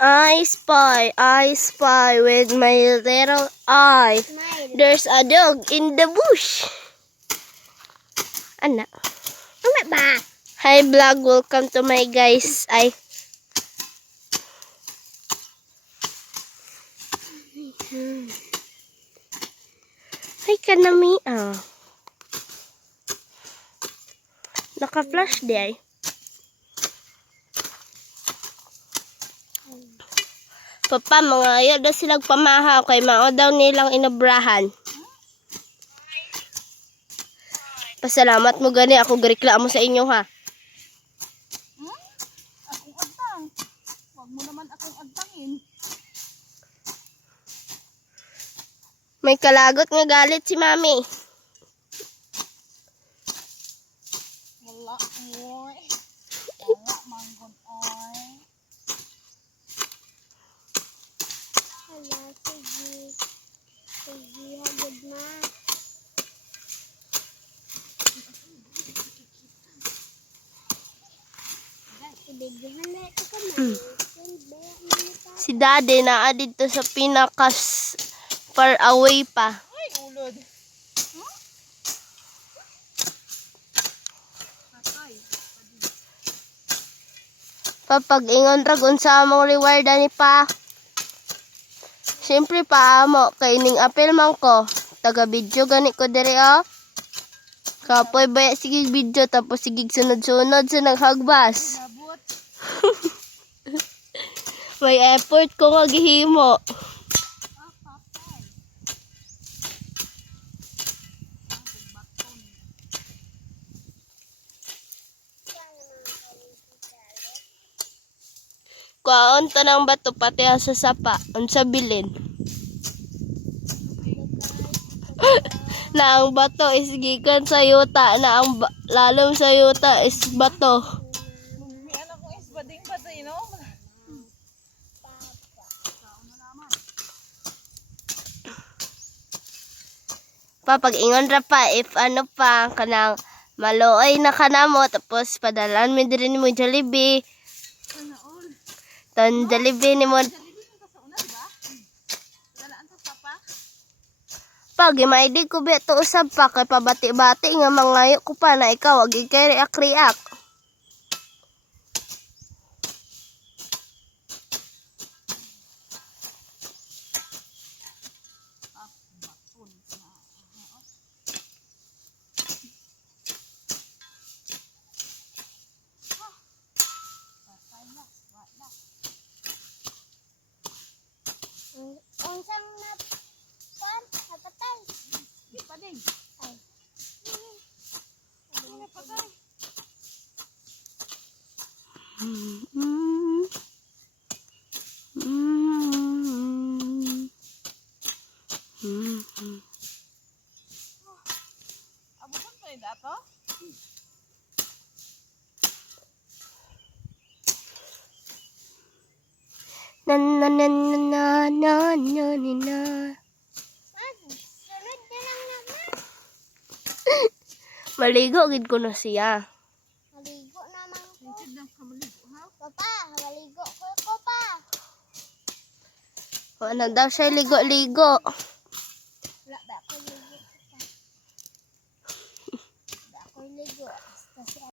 I spy with my little eye. There's a dog in the bush. Anak. Ano ba? Hi vlog, welcome to my guys. Hi kanami. Naka-flash di ay. Papa, mga ayo daw silang pamahaw kay mao daw nilang inabrahan. Pasalamat mo gani ako garikla mo sa inyo ha. Akong agtang. Wag mo naman akong agtangin. May kalagot nga galit si mami. Wala, oy. Wala, manggon, oy. Hala, sige. Sige, hagod na. Si daddy naa dito sa pinakas far away pa. Ay, ulod. Papag ingon ragon sa among rewarda ni pa. Siyempre pa amo kay ning apel man ko. Taga video gani ko diri oh. Kapoy baya sige video tapos sige sunod-sunod sa naghagbas. Nabot. May effort ko nga gihimo. Kuhaon to ng bato pati sa sapa. Unsa bilin? Na ang bato is gikan sa yuta. Na ang lalong sa yuta is bato. May anak ko is bading patay, no? Pag ingon ra pa if ano pa kanang maluoy na kanamo tapos padalan mi diri mo Jollibee. Tan Jollibee ni mo. Pag maidig ko beto usab pa kay pabati-bati nga mangayo ko pa na ikaw wag kay react. Unsang na pan napatay. Di pa din. Ay. Ano napatay? Abutan pa rin dato? Na na na na na na na na. Sunod na lang naman. Maligo gid ko na siya. Maligo naman ko. Papa, maligo ko pa. Ano daw siya ligo-ligo. Wala ba ako ligo? Ba ako ligo?